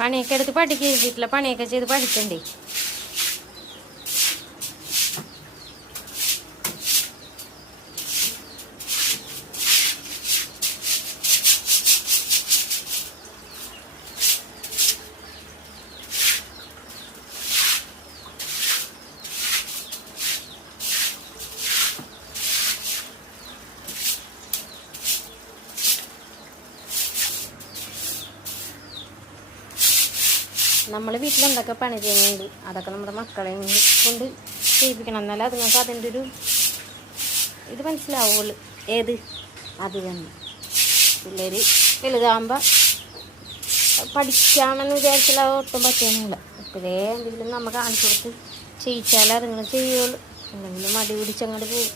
പണിയൊക്കെ എടുത്ത് പഠിക്കുക, വീട്ടിലെ പണിയൊക്കെ ചെയ്ത് പഠിക്കണ്ടേ. നമ്മൾ വീട്ടിലെന്തൊക്കെ പണി ചെയ്യുന്നുണ്ട് അതൊക്കെ നമ്മുടെ മക്കളെ കൊണ്ട് ചെയ്യിപ്പിക്കണം. എന്നാലും അതുങ്ങൾക്ക് അതിൻ്റെ ഒരു ഇത് മനസ്സിലാവുള്ളൂ. ഏത് അത് തന്നെ പിള്ളേർ വലുതാകുമ്പോൾ പഠിക്കാമെന്ന് വിചാരിച്ചാൽ അത് ഒട്ടും പറ്റുന്നില്ല. ഇപ്പോഴേ എന്തെങ്കിലും നമ്മൾ കാണിച്ചു കൊടുത്ത് ചെയ്യിച്ചാൽ അതുങ്ങൾ ചെയ്യുള്ളൂ. എന്തെങ്കിലും മടി പിടിച്ചങ്ങോട്ട് പോകും.